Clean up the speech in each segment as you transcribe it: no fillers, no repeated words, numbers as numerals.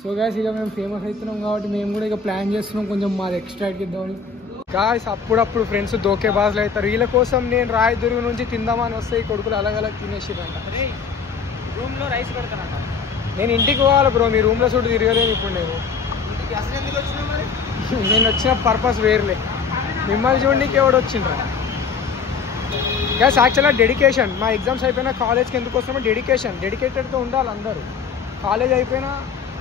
So guys ఇక మేము famous అవుతున్నాం కాబట్టి మేము కూడా ఇక ప్లాన్ చేస్తున్నాం కొంచెం మాది ఎక్స్ట్రాక్ట్ ఇద్దామని. గాయస్ అప్పుడప్పుడు ఫ్రెండ్స్ దోకే బాజులు అవుతారు. వీళ్ళ కోసం నేను రాయదుర్గం నుంచి తిందామని వస్తే ఈ కొడుకులు అలాగలా తినేసిరంట. రూమ్లో రైస్ పెడతానంట. నేను ఇంటికి పోవాలి బ్రో, మీ రూమ్లో చుట్టూ తిరగలేను ఇప్పుడు నేను. అసలు ఎందుకు వచ్చినా మరి? నేను వచ్చిన పర్పస్ వేరులే, మిమ్మల్ని చూడడానికి ఎవడు వచ్చిండ్రా. గ్యాస్ యాక్చువల్గా డెడికేషన్. మా ఎగ్జామ్స్ అయిపోయినా కాలేజ్కి ఎందుకు వస్తామో డెడికేటెడ్తో ఉండాలి అందరూ. కాలేజ్ అయిపోయినా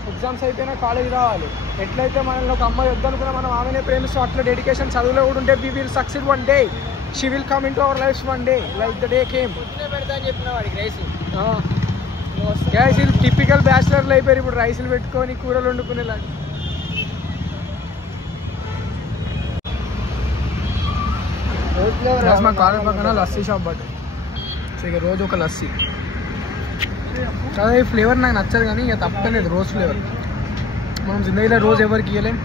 ఎగ్జామ్స్ అయిపోయినా కాలేజ్ రావాలి. ఎట్లయితే మనల్ని ఒక అమ్మాయి వద్దనుకున్నా మనం ఆమెనే ప్రేమిస్తాం, అట్లా డెడికేషన్ చదువులో కూడా ఉంటే we will succeed one day. She will come in to our lives one day like the day came. పెడతా అని చెప్పిన వాడికి రైస్. గ్యాస్ ఇది టిపికల్ బ్యాచిలర్లు అయిపోయారు ఇప్పుడు, రైసులు పెట్టుకొని కూరలు వండుకునేలా. మా కాలేజ్ పక్కన లస్సీ షాప్ బట్ ఇక రోజు ఒక లస్సీ. ఈ ఫ్లేవర్ నాకు నచ్చదు కానీ ఇక తప్పలేదు, రోజ్ ఫ్లేవర్. మనం జిందగీలో రోజు ఎవరికి ఇవ్వలేం,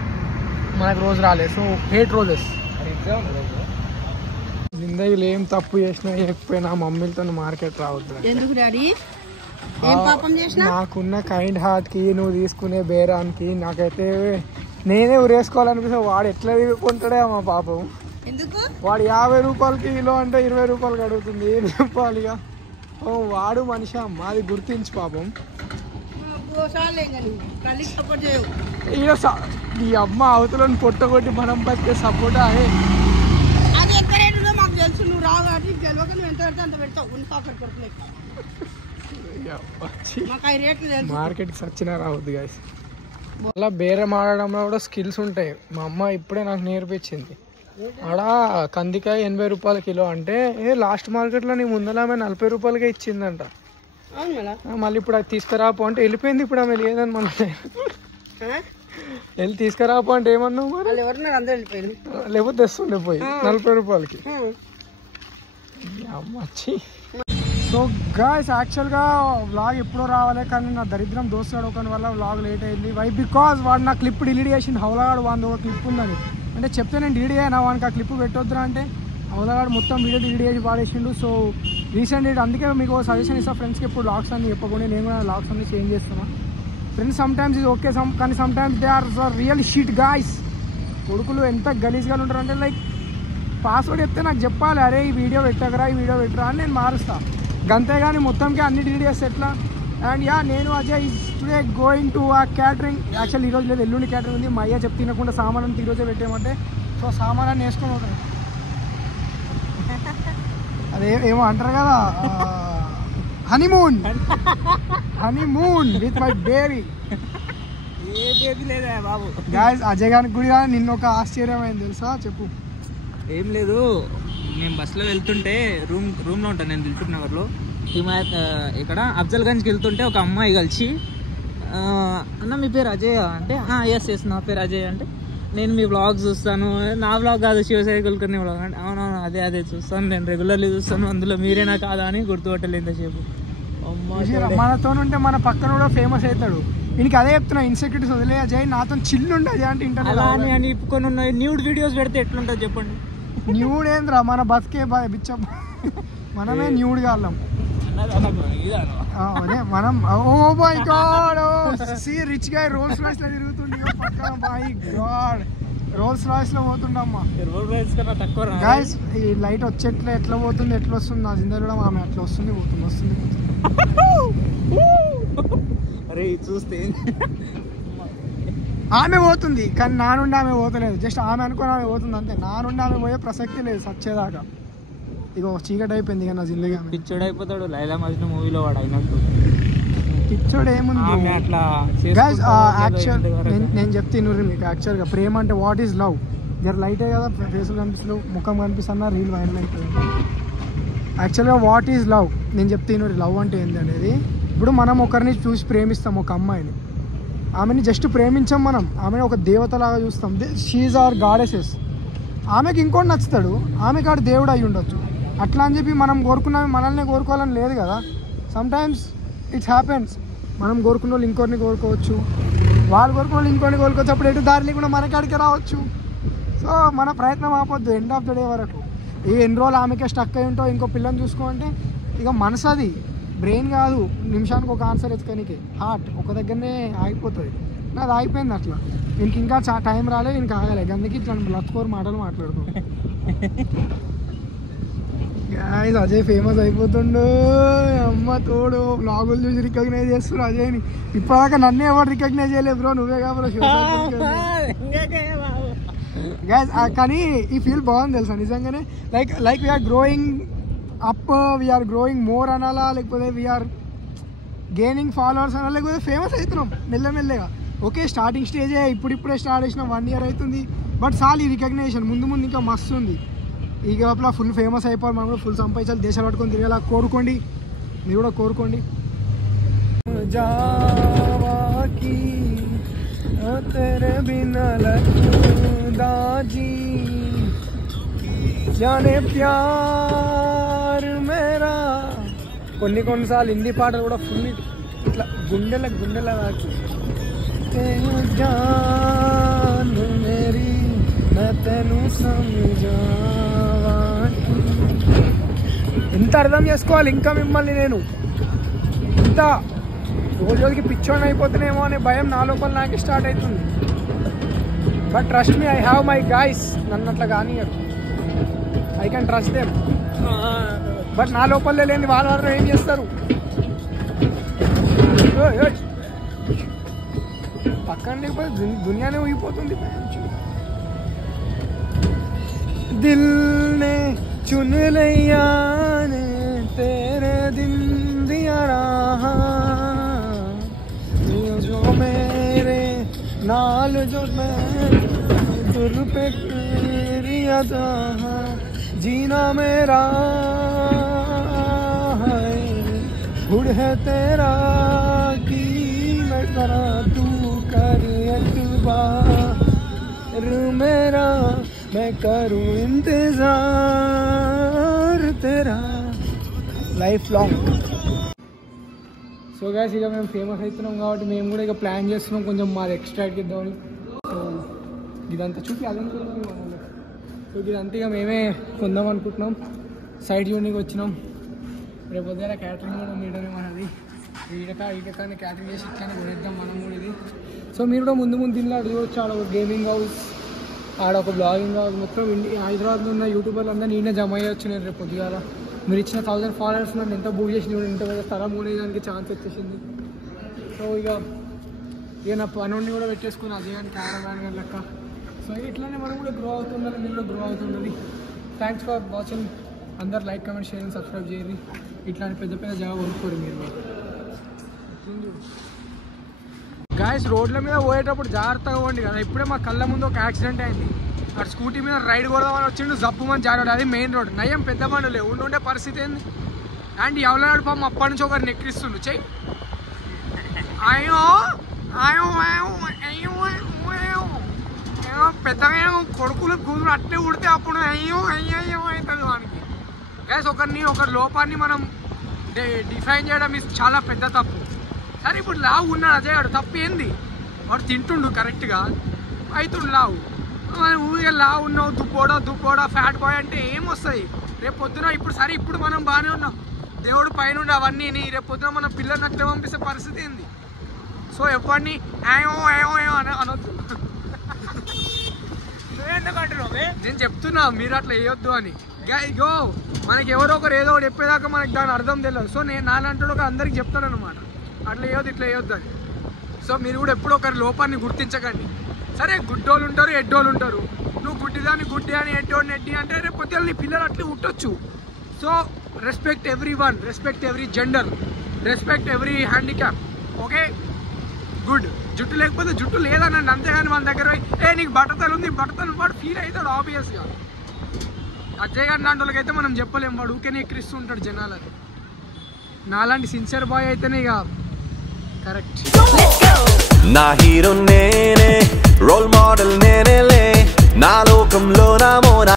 మనకు రోజు రాలేదు. So hate roses. జిందగీలో ఏం తప్పు చేసినా చేయకపోయినా మమ్మీలతో మార్కెట్ రావద్దు. ఎందుకు డాడీ? ఏం పాపం చేసినా? నాకున్న కైండ్ హార్ట్కి నువ్వు తీసుకునే బేరానికి నాకైతే నేనే ఉరేసుకోవాలనిపిస్తే వాడు ఎట్లా తీసుకుంటాడే మా పాపం. ఎందుకు? వాడు 50 రూపాయలకి కిలో అంటే 20 రూపాయలకి అడుగుతుంది. ఏం చెప్పాలి ఇక? వాడు మనిషి అమ్మ, అది గుర్తించు పాపం. ఈ అమ్మ అవతలని పొట్టగొట్టి మనం బతికే సపోర్ట్ అదే. అది ఎంత రేటులో మాకు తెలుసు, నువ్వు రావు కాబట్టి తెలియక నువ్వు ఎంత పెడితే అంత పెడతావు. మార్కెట్కి సచ్చినా రావద్దు గాయస్. అలా బేరం ఆడడంలో కూడా స్కిల్స్ ఉంటాయి. మా అమ్మ ఇప్పుడే నాకు నేర్పించింది. ఆడ కందికాయ 80 రూపాయల కిలో అంటే లాస్ట్ మార్కెట్లో నీ ముందర ఆమె 40 రూపాయలకే ఇచ్చిందంట. మళ్ళీ ఇప్పుడు అది తీసుకురాపో అంటే వెళ్ళిపోయింది. ఇప్పుడు ఆమె లేదని మన వెళ్ళి తీసుకురాపో అంటే ఏమన్నావు మరి? లేకపోతే తెస్తుండే పోయి 40 రూపాయలకి. అమ్మచ్చి. సో గాయ్స్ యాక్చువల్గా వ్లాగ్ ఎప్పుడో రావాలి కానీ నా దరిద్రం దోస్తాడు ఒకని వల్ల వ్లాగ్ లేట్ అయింది. వై బికాజ్ వాడు నా క్లిప్ డిలీట్ చేసింది. హౌలగాడు వాడు ఒక క్లిప్ ఉందని అంటే చెప్తే నేను డిలీట్ అయినా వానికి ఆ క్లిప్ పెట్టొద్దురా అంటే హౌలగాడు మొత్తం వీడియో డిలీట్ చేసి పాడేసిండు. సో రీసెంట్ అందుకే మీకు సజెషన్ ఇస్తా ఫ్రెండ్స్కి ఎప్పుడు లాగ్స్ అన్ని చెప్పకుండా నేను కూడా లాగ్స్ అన్ని చేంజ్ చేస్తున్నా. ఫ్రెండ్స్ సమ్టైమ్స్ ఇది ఓకే కానీ sometimes they are real shit guys. కొడుకులు ఎంత గలీజ్గా ఉంటారు అంటే లైక్ పాస్వర్డ్ చెప్తే నాకు చెప్పాలి, అరే ఈ వీడియో పెట్టకరా ఈ వీడియో పెట్టరా అని నేను మారుస్తా. గంతే కానీ మొత్తంకి అన్ని డిలీట్ చేస్తే ఎట్లా? అండ్ యా నేను అజయ్ టుడే గోయింగ్ టు ఆ క్యాటరింగ్. యాక్చువల్ ఈరోజు లేదు, ఎల్లుండి క్యాటరింగ్ ఉంది. మా అయ్య చెప్తే తినకుండా సామాన్ అంతా ఈరోజే పెట్టేయమంటే సో సామాన్ వేసుకొని ఉంటాను. అదే ఏమో అంటారు కదా, honeymoon with my baby. A baby లేదా బాబు? గాయ్స్ అజయ్ గారికి కూడా నిన్న ఒక ఆశ్చర్యమైంది తెలుసా? చెప్పు. ఏం లేదు, నేను బస్సులో వెళ్తుంటే రూమ్లో ఉంటాను నేను దిల్సుఖ్ నగర్లో. ఇక్కడ అఫ్జల్గంజ్కి వెళ్తుంటే ఒక అమ్మాయి కలిసి అన్న మీ పేరు అజయ్ అంటే ఎస్ నా పేరు అజయ్ అంటే నేను మీ వ్లాగ్ చూస్తాను. నా వ్లాగ్ కాదు, శివసాయి కుల్కర్ణి వ్లాగ్ అంటే అవునవును అదే చూస్తాను, నేను రెగ్యులర్లీ చూస్తాను, అందులో మీరేనా కాదా అని గుర్తుపట్టలేదు ఎంతసేపు. మనతో ఉంటే మన పక్కన కూడా ఫేమస్ అవుతాడు. ఇంక అదే చెప్తున్నా, ఇన్సెక్యూరిటీస్ వదిలే అజయ్ నాతో చిల్లు ఉండే అజయ్ అంటే ఇంటర్నెట్ అని కొన్ని ఉన్నాయి. న్యూడ్ వీడియోస్ పెడితే ఎట్లుంటుంది చెప్పండి? న్యూడ్ ఏంద్రా, మన బతికే బిచ్చ మనమే న్యూడ్ కాళ్ళం అదే మనం. Oh my god, see rich గా రోల్స్ రాయ్స్ లో తిరుగుతుండే పక్కన. మై గాడ్, రోల్స్ రాయ్స్ లో పోతుండమ్మా. గైస్ ఈ లైట్ వచ్చేట్లా ఎట్లా పోతుంది ఎట్లా వస్తుంది నా జిందగీ కూడా ఆమె అట్లా వస్తుంది పోతుంది. అరే చూస్తే ఆమె పోతుంది కానీ నా నుండి ఆమె పోతలేదు. జస్ట్ ఆమె అనుకుని ఆమె పోతుంది అంతే. నా నుండి ఆమె పోయే ప్రసక్తి లేదు సచ్చేదాకా. ఇక చీకటి అయిపోయింది ఇక నా జిందగీ. పిచ్చోడు అయిపోతాడు లైలా మజ్ను మూవీలో వాడు అయినట్టు. పిచ్చోడు ఏముంది అట్లా. యాక్చువల్ నేను చెప్తాను మీకు. యాక్చువల్గా ప్రేమ అంటే వాట్ ఈజ్ లవ్? జర లైటే కదా ఫేసులు కనిపిస్తు ముఖం కనిపిస్తున్నా రీల్ వైరల్ అయిపోయింది. యాక్చువల్గా వాట్ ఈజ్ లవ్ నేను చెప్తాను. లవ్ అంటే ఏంది అనేది, ఇప్పుడు మనం ఒకరిని చూసి ప్రేమిస్తాం ఒక అమ్మాయిని, ఆమెని జస్ట్ ప్రేమించాం మనం, ఆమెను ఒక దేవతలాగా చూస్తాం. She our goddesses. ఆమెకి ఇంకోటి నచ్చుతాడు, ఆమెకి ఆడు దేవుడు అయి ఉండొచ్చు. అట్లా అని చెప్పి మనం కోరుకున్నామే మనల్ని కోరుకోవాలని లేదు కదా. Sometimes it's happens. మనం కోరుకున్న వాళ్ళు ఇంకోరిని కోరుకోవచ్చు, వాళ్ళు కోరుకున్న వాళ్ళు ఇంకోరిని కోరుకోవచ్చు. అప్పుడు ఎటు దారిని కూడా మనకాడికి రావచ్చు. సో మన ప్రయత్నం ఆపొద్దు ఎండ్ ఆఫ్ ద డే వరకు. ఎన్ని రోజులు ఆమెకే స్టక్ అయి ఉంటావు ఇంకో పిల్లని చూసుకోమంటే ఇక మనసు అది, బ్రెయిన్ కాదు నిమిషానికి ఒక ఆన్సర్ ఎత్తుకోనికి. హార్ట్ ఒక దగ్గరనే ఆగిపోతుంది. నాది అయిపోయింది అట్లా. వీనికి ఇంకా టైం రాలేదు, వీనికి ఆగలేదు, అందుకే ఇట్లా లత్కోరు మాటలు మాట్లాడుతాం. గాయ్స్ అజయ్ ఫేమస్ అయిపోతుండు. అమ్మ తోడు వ్లాగులు చూసి రికగ్నైజ్ చేస్తున్నారు అజయ్ని. ఇప్పటిదాకా నన్నే ఎవరు రికగ్నైజ్ చేయలేదు బ్రో, నువ్వే కాబట్టి. గైస్ కానీ ఈ ఫీల్ బాగుంది తెలుసా నిజంగానే. Like we are growing up, we are growing more అనాలా, లేకపోతే వీఆర్ గెయినింగ్ ఫాలోవర్స్ అనాలా, లేకపోతే ఫేమస్ అవుతున్నాం మెల్లమెల్లగా. ఓకే స్టార్టింగ్ స్టేజే, ఇప్పుడిప్పుడే స్టార్ట్ చేసినాం, 1 year అవుతుంది. బట్ చాలు ఈ రికగ్నేషన్, ముందు ముందు ఇంకా మస్తు ఉంది. ఈ లోపల ఫుల్ ఫేమస్ అయిపోవాలి, మనం కూడా ఫుల్ సంపాదించాలి, దేశాలు పట్టుకొని తిరిగేలా కోరుకోండి, మీరు కూడా కోరుకోండి. కొన్నిసార్లు హిందీ పాటలు కూడా ఫుల్ ఇట్లా గుండెల దాకి ఎంత అర్థం చేసుకోవాలి ఇంకా మిమ్మల్ని నేను. ఇంత రోజుకి పిచ్చోని అయిపోతున్నాయేమో అనే భయం నా లోపల నాకు స్టార్ట్ అవుతుంది. But trust me, I have my guys, నన్ను అట్లా కానీ I can trust them. But నా లోపలే లేని వాళ్ళు మాత్రం ఏం చేస్తారు, పక్కన లేకపోతే దునియానే ఊగిపోతుంది. దిల్ నే చున్ लिया ने तेरे दिन दिया रहा, जो मेरे नाल जो मैं तुर पे रिया था, जीना मेरा है गुड़ है तेरा की मैं करा, तू कर एतबार मेरा, मैं करूँ इंतजार तेरा లైఫ్ లాంగ్. సో గైస్ ఇక మేము ఫేమస్ అవుతున్నాం కాబట్టి మేము కూడా ఇక ప్లాన్ చేస్తున్నాం కొంచెం మాది ఎక్స్ట్రాక్ట్ ఇద్దామని. సో ఇదంతా చూపి అదంతా సో ఇదంతా ఇక మేమే కొందాం అనుకుంటున్నాం. సైడ్ యూనిక్ వచ్చినాం, రేపు పొద్దున క్యాటరింగ్ కూడా ఉండడమే మనది. ఈటకాన్ని క్యాటరింగ్ చేసి ఇట్లా కొనేద్దాం మనం కూడా ఇది. సో మీరు కూడా ముందు దీనిలో చూడొచ్చు, ఆడ ఒక గేమింగ్ హౌస్, ఆడ ఒక బ్లాగింగ్ హౌస్, మొత్తం హైదరాబాద్లో ఉన్న యూట్యూబర్లు అందరూ నేనే జమ అయ్యొచ్చు. నేను రేపు పొద్దుగాల మీరు ఇచ్చిన 1000 followers నన్ను ఎంత బుక్ చేసి ఎంత పెద్ద స్థలం కొనేదానికి ఛాన్స్ వచ్చేసింది. సో ఇక నా పనుని కూడా పెట్టేసుకుని అదే కానీ క్యారవాన్ కానీ లెక్క. సో ఇట్లానే మనం కూడా గ్రో అవుతుందని, మీరు కూడా గ్రో అవుతుందని. Thanks for watching. అందరు లైక్, కామెంట్, షేర్, సబ్స్క్రైబ్ చేయండి. ఇట్లాంటి పెద్ద పెద్ద జాబ్ కొనుక్కోరు మీరు. గాయస్ రోడ్ల మీద పోయేటప్పుడు జాగ్రత్తగా పోండి కదా. ఇప్పుడే మా కళ్ళ ముందు ఒక యాక్సిడెంట్ అయింది. అక్కడ స్కూటీ మీద రైడ్ కొడదామని వచ్చిండు, జబ్బు మంది జారాడు. అది మెయిన్ రోడ్, నయం పెద్ద బండులే ఉండే పరిస్థితి ఏంది. అండ్ ఎవలాడు పాపం అప్పటి నుంచి ఒకరు నెక్కిస్తుండు, చెయ్యి అయ్యో అయ్యో అయ్యో అయ్యో పెద్దగా కొడుకులు కూతురు అట్టే ఉడితే అప్పుడు అయ్యో అయ్యో అయ్యో అవుతుంది వానికి. గ్యాస్ ఒకరి లోపాన్ని మనం డిఫైన్ చేయడం చాలా పెద్ద తప్పు. సరే ఇప్పుడు లావు ఉన్నాడు అజయ్, వాడు తప్పు ఏంది, వాడు తింటుండు కరెక్ట్గా అవుతుండు లావు. ఊరికే లావు ఉన్నావు, దుబ్బోడా ఫ్యాట్ బాయ్ అంటే ఏమొస్తుంది రేపు పొద్దున. ఇప్పుడు మనం బాగానే ఉన్నాం, దేవుడు పైన అవన్నీ. రేపు పొద్దున మన పిల్లల్ని అట్లా పంపిస్తే పరిస్థితి ఏంది. సో ఎవరిని ఏమో అని అనొద్దు. నేను చెప్తున్నా మీరు అట్లా వేయొద్దు అని. ఇగో మనకి ఎవరో ఒకరు ఏదో ఒకటి చెప్పేదాకా మనకి దాని అర్థం తెలియదు. సో నేను నాలంటే ఒక అందరికి చెప్తాను అనమాట, అట్లా వేయొద్దు ఇట్లా వేయొద్దు అని. సో మీరు కూడా ఎప్పుడు ఒకరి లోపాన్ని గుర్తించకండి. సరే గుడ్డోళ్ళు ఉంటారు, ఎడ్డోళ్ళు ఉంటారు. నువ్వు గుడ్డిదాన్ని గుడ్డి అని, ఎడ్డోడిని ఎడ్డి అంటే రేపు పొద్దున నీ పిల్లలు అట్లా ఉట్టొచ్చు. So respect everyone, respect every gender, respect every handicap. Okay good. జుట్టు లేకపోతే జుట్టు లేదనండి, అంతేగాని మన దగ్గర నీకు బట్టతలు ఉంది బట్టతలు వాడు ఫీల్ అవుతాడు ఆబ్వియస్గా. అజయ్ గారి లాంటి వాళ్ళకైతే మనం చెప్పలేం, వాడు ఊరికే ఎక్కిరిస్తూ ఉంటాడు జనాలని. నాలాంటి సిన్సియర్ బాయ్ అయితేనే ఇక కరెక్ట్. నా హీరో నేనే, రోల్ మోడల్ నేనేలే, నా లోకంలో నా మోనా.